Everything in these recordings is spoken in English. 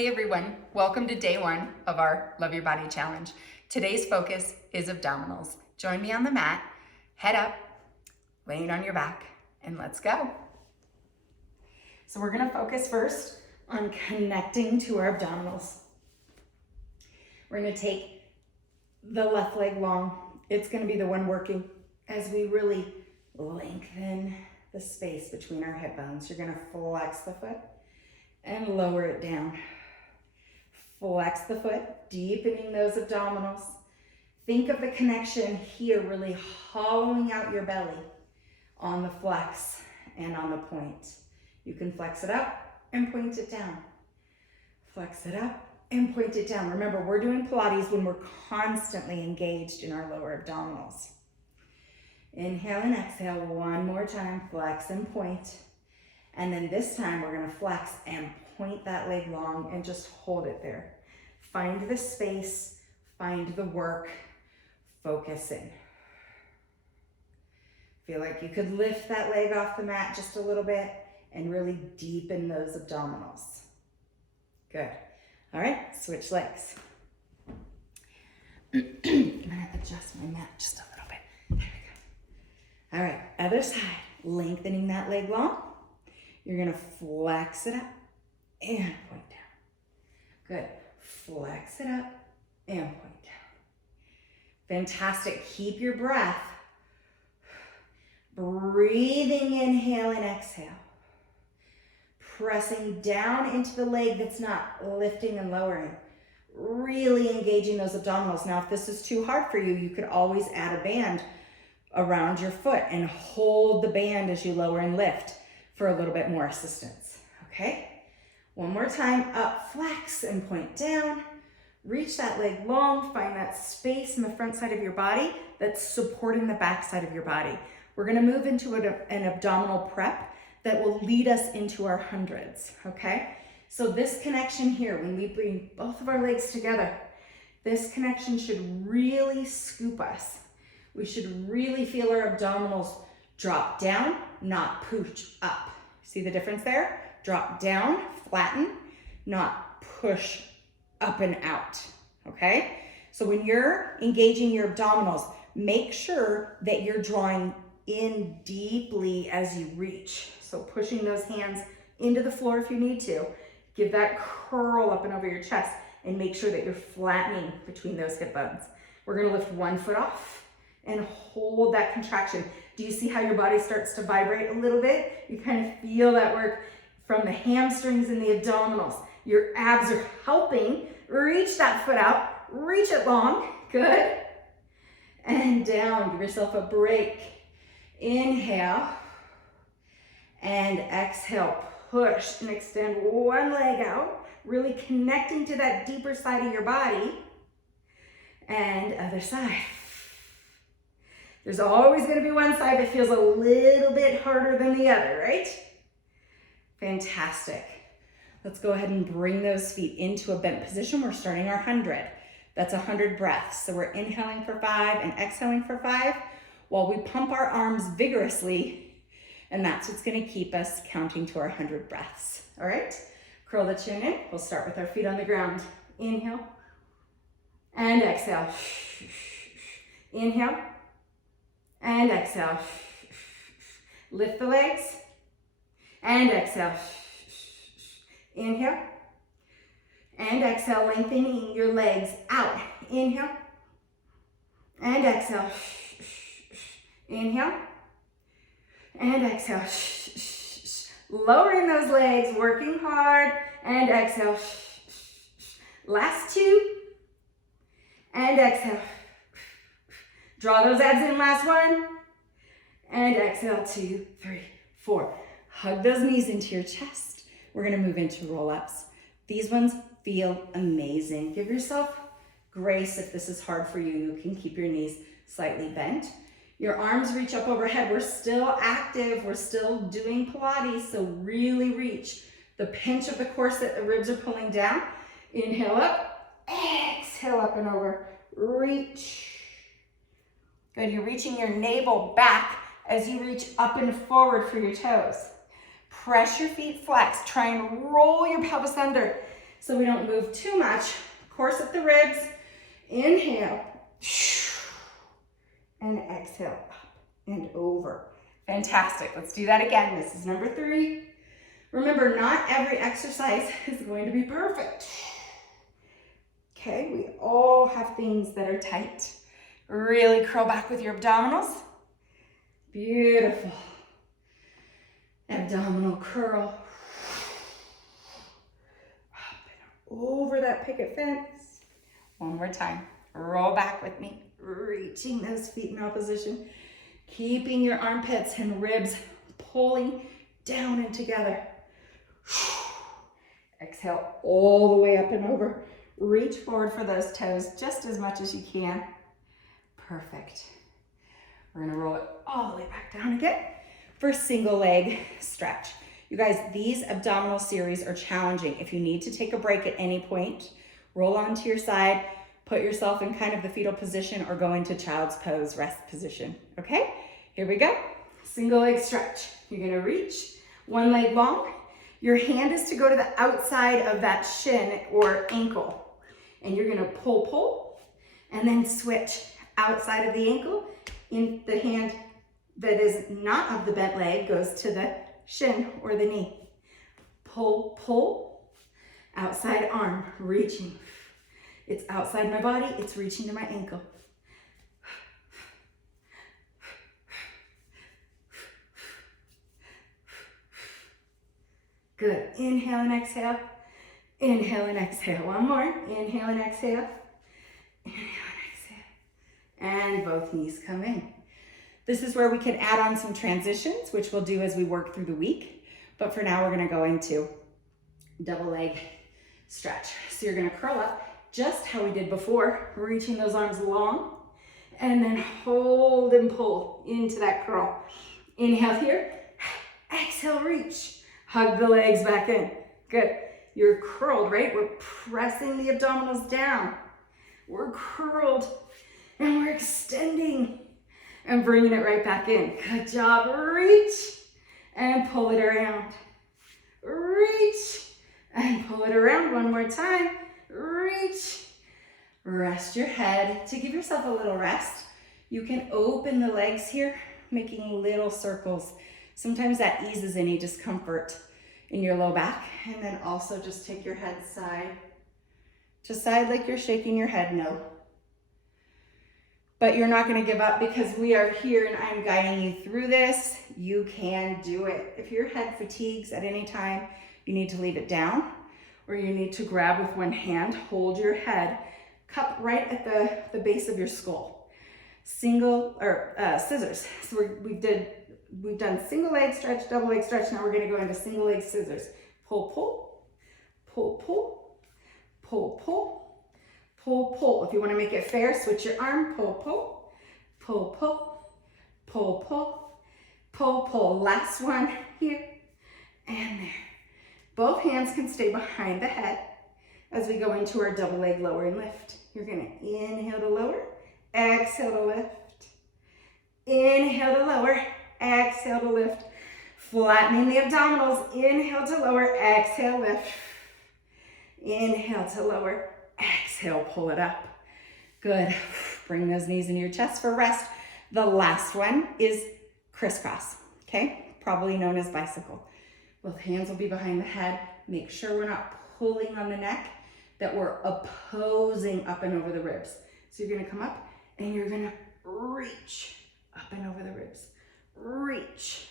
Hey everyone, welcome to day one of our Love Your Body Challenge. Today's focus is abdominals. Join me on the mat, head up, laying on your back, and let's go. So we're gonna focus first on connecting to our abdominals. We're gonna take the left leg long. It's gonna be the one working as we really lengthen the space between our hip bones. You're gonna flex the foot and lower it down. Flex the foot, deepening those abdominals. Think of the connection here, really hollowing out your belly on the flex and on the point. You can flex it up and point it down. Flex it up and point it down. Remember, we're doing Pilates when we're constantly engaged in our lower abdominals. Inhale and exhale one more time, flex and point. And then this time we're gonna flex and point that leg long and just hold it there. Find the space, find the work, focus in. Feel like you could lift that leg off the mat just a little bit and really deepen those abdominals. Good. All right, switch legs. I'm gonna adjust my mat just a little bit. There we go. All right, other side, lengthening that leg long. You're gonna flex it up and point down. Good. Flex it up and point down. Fantastic. Keep your breath. Breathing, inhale and exhale. Pressing down into the leg that's not lifting and lowering. Really engaging those abdominals. Now, if this is too hard for you, you could always add a band around your foot and hold the band as you lower and lift for a little bit more assistance, okay? One more time, up, flex and point down. Reach that leg long, find that space in the front side of your body that's supporting the back side of your body. We're gonna move into an abdominal prep that will lead us into our hundreds, okay? So this connection here, when we bring both of our legs together, this connection should really scoop us. We should really feel our abdominals drop down, not push up. See the difference there? Drop down, flatten, not push up and out, okay? So when you're engaging your abdominals, make sure that you're drawing in deeply as you reach. So pushing those hands into the floor if you need to. Give that curl up and over your chest and make sure that you're flattening between those hip bones. We're gonna lift one foot off and hold that contraction. Do you see how your body starts to vibrate a little bit? You kind of feel that work from the hamstrings and the abdominals. Your abs are helping. Reach that foot out, reach it long, good. And down, give yourself a break. Inhale and exhale, push and extend one leg out, really connecting to that deeper side of your body. And other side. There's always gonna be one side that feels a little bit harder than the other, right? Fantastic. Let's go ahead and bring those feet into a bent position. We're starting our 100. That's 100 breaths. So we're inhaling for 5 and exhaling for 5 while we pump our arms vigorously. And that's what's gonna keep us counting to our 100 breaths. All right? Curl the chin in. We'll start with our feet on the ground. Inhale and exhale. Inhale and exhale. Lift the legs and exhale. Inhale and exhale, lengthening your legs out. Inhale and exhale. Inhale and exhale. Lowering those legs, working hard, and exhale. Last two and exhale. Draw those abs in, last one. And exhale, 2, 3, 4. Hug those knees into your chest. We're gonna move into roll-ups. These ones feel amazing. Give yourself grace if this is hard for you. You can keep your knees slightly bent. Your arms reach up overhead. We're still active. We're still doing Pilates, so really reach. The pinch of the corset, the ribs are pulling down. Inhale up, exhale up and over. Reach. Good, you're reaching your navel back as you reach up and forward for your toes. Press your feet flex. Try and roll your pelvis under. so we don't move too much. Corset the ribs. Inhale. And exhale up and over. Fantastic. Let's do that again. This is number 3. Remember, not every exercise is going to be perfect. Okay, we all have things that are tight. Really curl back with your abdominals. Beautiful. Abdominal curl. Up and over that picket fence. One more time. Roll back with me. Reaching those feet in opposition. Keeping your armpits and ribs pulling down and together. Exhale all the way up and over. Reach forward for those toes just as much as you can. Perfect. We're gonna roll it all the way back down again for single leg stretch. You guys, these abdominal series are challenging. If you need to take a break at any point, roll onto your side, put yourself in kind of the fetal position or go into child's pose, rest position, okay? Here we go. Single leg stretch. You're gonna reach one leg long. Your hand is to go to the outside of that shin or ankle. And you're gonna pull, and then switch outside of the ankle. In the hand that is not of the bent leg goes to the shin or the knee. Pull, outside arm, reaching. It's outside my body, it's reaching to my ankle. Good, inhale and exhale. Inhale and exhale, one more. Inhale and exhale. Inhale and exhale. And both knees come in. This is where we can add on some transitions, which we'll do as we work through the week. But for now, we're gonna go into double leg stretch. So you're gonna curl up just how we did before, reaching those arms long, and then hold and pull into that curl. Inhale here, exhale, reach. Hug the legs back in. Good. You're curled, right? We're pressing the abdominals down. We're curled and we're extending and bringing it right back in. Good job. Reach and pull it around. Reach and pull it around one more time. Reach. Rest your head. To give yourself a little rest, you can open the legs here, making little circles. Sometimes that eases any discomfort in your low back. And then also just take your head side to side like you're shaking your head no. But you're not gonna give up because we are here and I'm guiding you through this. You can do it. If your head fatigues at any time, you need to leave it down or you need to grab with one hand, hold your head, cup right at the base of your skull. Scissors. So we've done single leg stretch, double leg stretch. Now we're gonna go into single leg scissors. Pull, pull, pull, pull, pull, pull, pull, pull. If you wanna make it fair, switch your arm. Pull, pull, pull, pull, pull, pull, pull, pull. Last one here and there. Both hands can stay behind the head as we go into our double leg lower and lift. You're gonna inhale to lower, exhale to lift. Inhale to lower, exhale to lift. Flattening the abdominals. Inhale to lower, exhale, lift. Inhale to lower, exhale, pull it up. Good. Bring those knees into your chest for rest. The last one is crisscross, okay? Probably known as bicycle. Both hands will be behind the head. Make sure we're not pulling on the neck, that we're opposing up and over the ribs. So you're gonna come up and you're gonna reach up and over the ribs. Reach,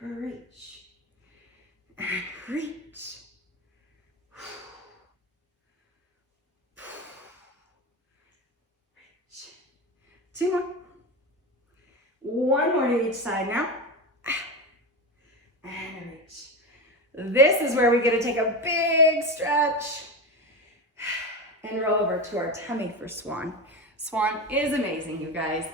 reach, and reach. Reach. 2 more. 1 more to each side now. And reach. This is where we get to take a big stretch and roll over to our tummy for Swan. Swan is amazing, you guys.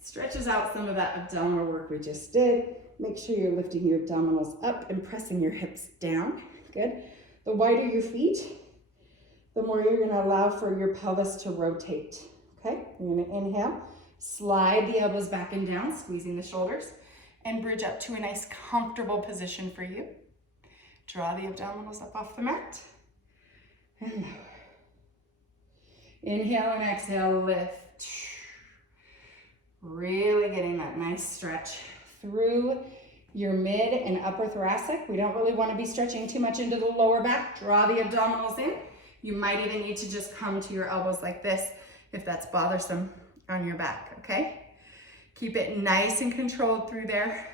Stretches out some of that abdominal work we just did. Make sure you're lifting your abdominals up and pressing your hips down. Good. The wider your feet, the more you're gonna allow for your pelvis to rotate. Okay, you're gonna inhale, slide the elbows back and down, squeezing the shoulders, and bridge up to a nice comfortable position for you. Draw the abdominals up off the mat. And lower. Inhale and exhale, lift. Really getting that nice stretch through your mid and upper thoracic. We don't really want to be stretching too much into the lower back. Draw the abdominals in. You might even need to just come to your elbows like this if that's bothersome on your back, okay? Keep it nice and controlled through there.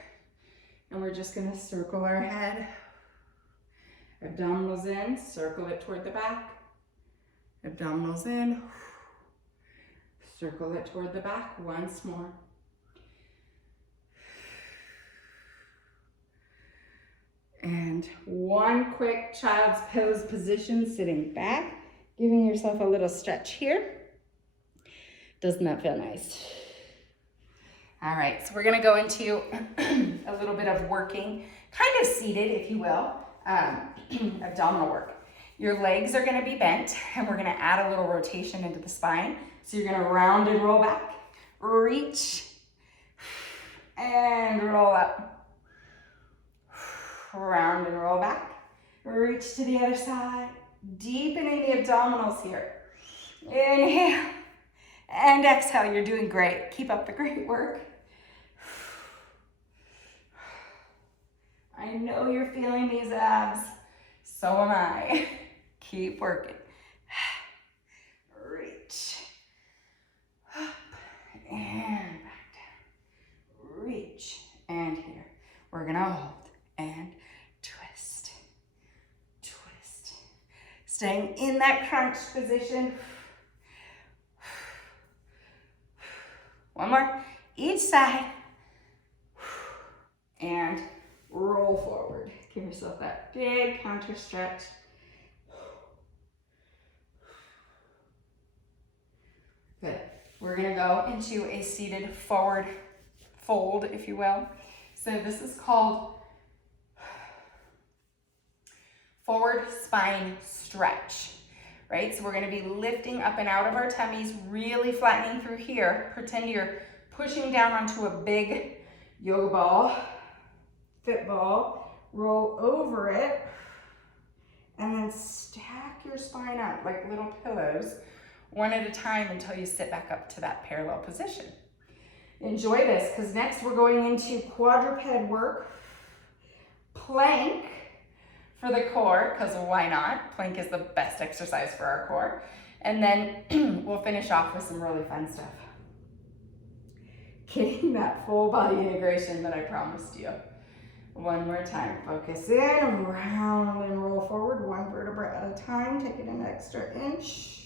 And we're just gonna circle our head. Abdominals in, circle it toward the back. Abdominals in, circle it toward the back once more. And one quick child's pose position, sitting back, giving yourself a little stretch here. Doesn't that feel nice? All right, so we're gonna go into a little bit of working, kind of seated, if you will, abdominal work. Your legs are gonna be bent, and we're gonna add a little rotation into the spine. So you're gonna round and roll back, reach, and roll up. Round and roll back, reach to the other side, deepening the abdominals here. Inhale and exhale, you're doing great. Keep up the great work. I know you're feeling these abs, so am I. Keep working. Reach, up and back down. Reach, and here. We're gonna hold and twist, twist. Staying in that crunch position. One more, each side. And roll forward. Give yourself that big counter stretch. Good. We're gonna go into a seated forward fold, if you will. So this is called forward spine stretch, right? So we're gonna be lifting up and out of our tummies, really flattening through here. Pretend you're pushing down onto a big yoga ball, fit ball, roll over it, and then stack your spine up like little pillows, one at a time until you sit back up to that parallel position. Enjoy this, because next we're going into quadruped work, plank for the core, because why not? Plank is the best exercise for our core. And then we'll finish off with some really fun stuff. Getting that full body integration that I promised you. One more time, focus in, round and roll forward, one vertebra at a time. Take it an extra inch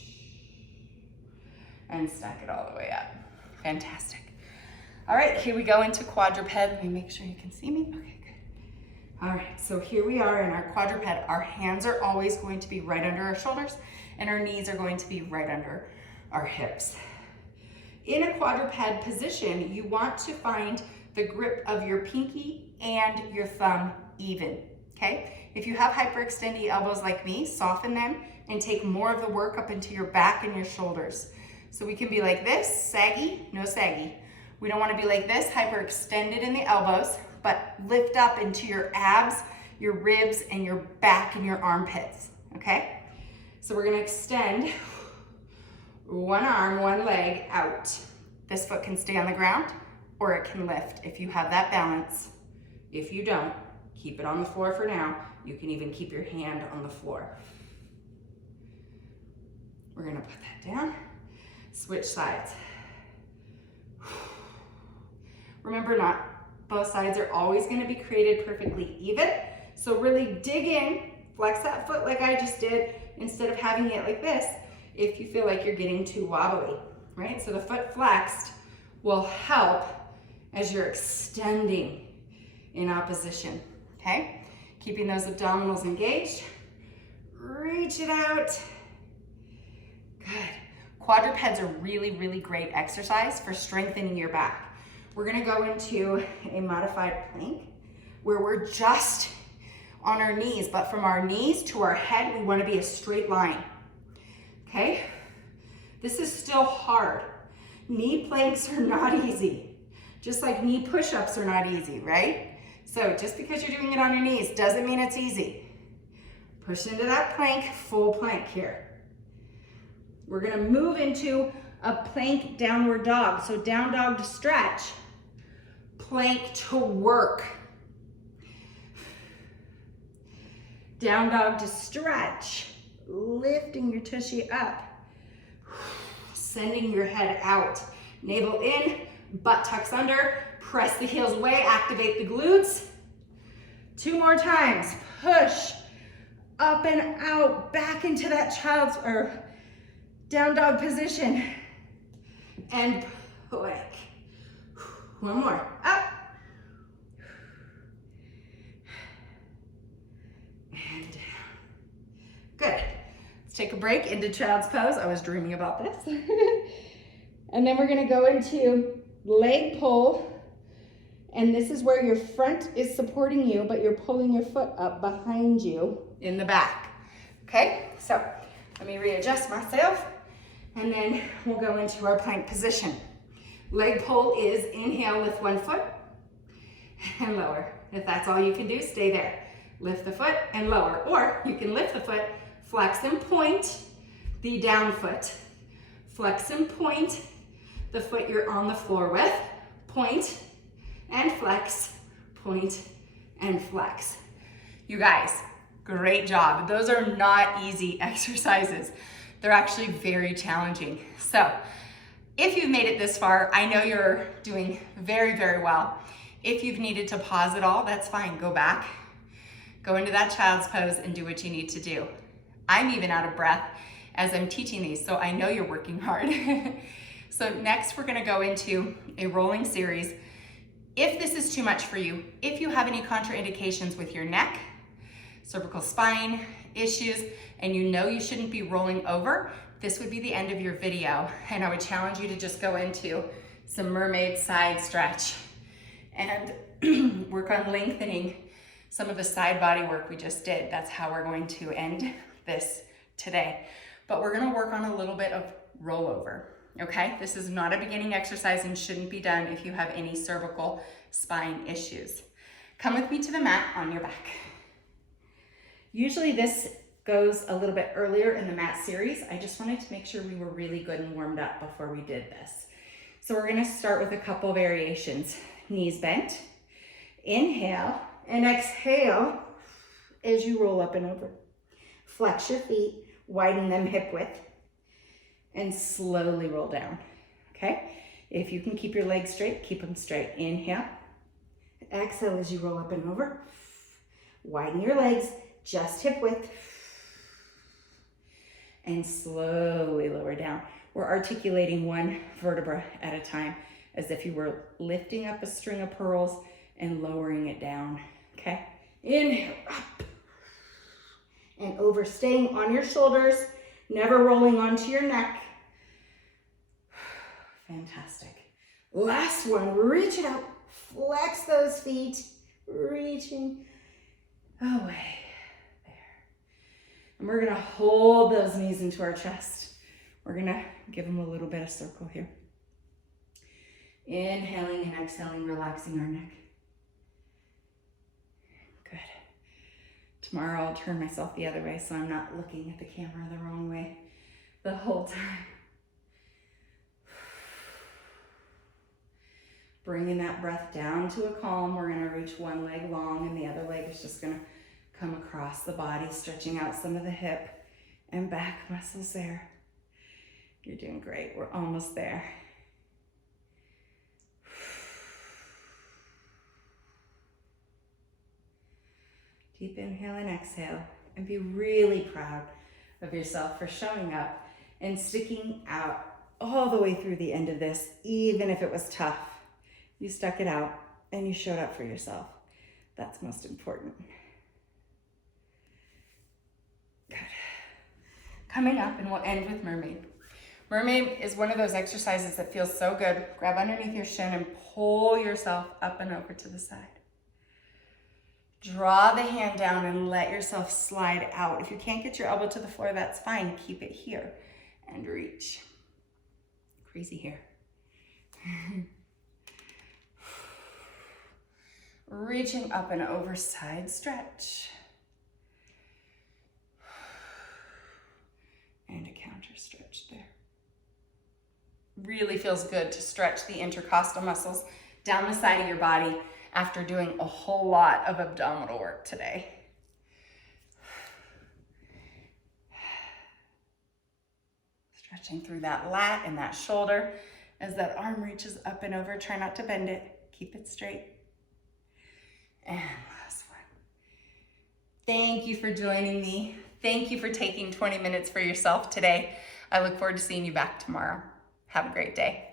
and stack it all the way up. Fantastic. All right, here we go into quadruped. Let me make sure you can see me. Okay, good. All right, so here we are in our quadruped. Our hands are always going to be right under our shoulders, and our knees are going to be right under our hips. In a quadruped position, you want to find the grip of your pinky and your thumb even, okay? If you have hyperextended elbows like me, soften them and take more of the work up into your back and your shoulders. So we can be like this, saggy, no saggy. We don't want to be like this, hyperextended in the elbows, but lift up into your abs, your ribs, and your back and your armpits, okay? So we're gonna extend one arm, one leg out. This foot can stay on the ground or it can lift if you have that balance. If you don't, keep it on the floor for now. You can even keep your hand on the floor. We're gonna put that down. Switch sides. Remember, not both sides are always gonna be created perfectly even. So really dig in, flex that foot like I just did, instead of having it like this if you feel like you're getting too wobbly, right? So the foot flexed will help as you're extending in opposition, okay? Keeping those abdominals engaged. Reach it out. Good. Quadrupeds are really, really great exercise for strengthening your back. We're gonna go into a modified plank where we're just on our knees, but from our knees to our head, we wanna be a straight line, okay? This is still hard. Knee planks are not easy, just like knee push-ups are not easy, right? So just because you're doing it on your knees doesn't mean it's easy. Push into that plank, full plank here. We're gonna move into a plank downward dog. So down dog to stretch, plank to work. Down dog to stretch, lifting your tushy up, sending your head out. Navel in, butt tucks under, press the heels away, activate the glutes. 2 more times, push, up and out, back into that child's, or down dog position. And plank. 1 more, up. And down. Good. Let's take a break into child's pose. I was dreaming about this. And then we're gonna go into leg pull. And this is where your front is supporting you, but you're pulling your foot up behind you in the back. Okay, so let me readjust myself. And then we'll go into our plank position. Leg pull is inhale, lift 1 foot and lower. If that's all you can do, stay there. Lift the foot and lower. Or you can lift the foot, flex and point the down foot. Flex and point the foot you're on the floor with. Point and flex, point and flex. You guys, great job. Those are not easy exercises. They're actually very challenging. So if you've made it this far, I know you're doing very, very well. If you've needed to pause it all, that's fine. Go back, go into that child's pose and do what you need to do. I'm even out of breath as I'm teaching these, so I know you're working hard. So next we're gonna go into a rolling series. If this is too much for you, if you have any contraindications with your neck, cervical spine issues, and you know you shouldn't be rolling over, this would be the end of your video. And I would challenge you to just go into some mermaid side stretch and work on lengthening some of the side body work we just did. That's how we're going to end this today. But we're gonna work on a little bit of rollover. Okay, this is not a beginning exercise and shouldn't be done if you have any cervical spine issues. Come with me to the mat on your back. Usually this goes a little bit earlier in the mat series. I just wanted to make sure we were really good and warmed up before we did this. So we're gonna start with a couple variations. Knees bent, inhale, and exhale as you roll up and over. Flex your feet, widen them hip width, and slowly roll down, okay? If you can keep your legs straight, keep them straight. Inhale, exhale as you roll up and over. Widen your legs, just hip width, and slowly lower down. We're articulating 1 vertebra at a time, as if you were lifting up a string of pearls and lowering it down, okay? Inhale, up and over, staying on your shoulders, never rolling onto your neck. Fantastic. Last one, reach it out, flex those feet, reaching away, there. And we're gonna hold those knees into our chest. We're gonna give them a little bit of circle here. Inhaling and exhaling, relaxing our neck. Good. Tomorrow I'll turn myself the other way so I'm not looking at the camera the wrong way the whole time. Bringing that breath down to a calm. We're gonna reach one leg long and the other leg is just gonna come across the body, stretching out some of the hip and back muscles there. You're doing great, we're almost there. Deep inhale and exhale, and be really proud of yourself for showing up and sticking out all the way through the end of this, even if it was tough. You stuck it out and you showed up for yourself. That's most important. Good. Coming up, and we'll end with Mermaid. Mermaid is one of those exercises that feels so good. Grab underneath your shin and pull yourself up and over to the side. Draw the hand down and let yourself slide out. If you can't get your elbow to the floor, that's fine. Keep it here and reach. Crazy here. Reaching up and over, side stretch. larger stretch there. Really feels good to stretch the intercostal muscles down the side of your body after doing a whole lot of abdominal work today. Stretching through that lat and that shoulder as that arm reaches up and over. Try not to bend it. Keep it straight. And last one. Thank you for joining me. Thank you for taking 20 minutes for yourself today. I look forward to seeing you back tomorrow. Have a great day.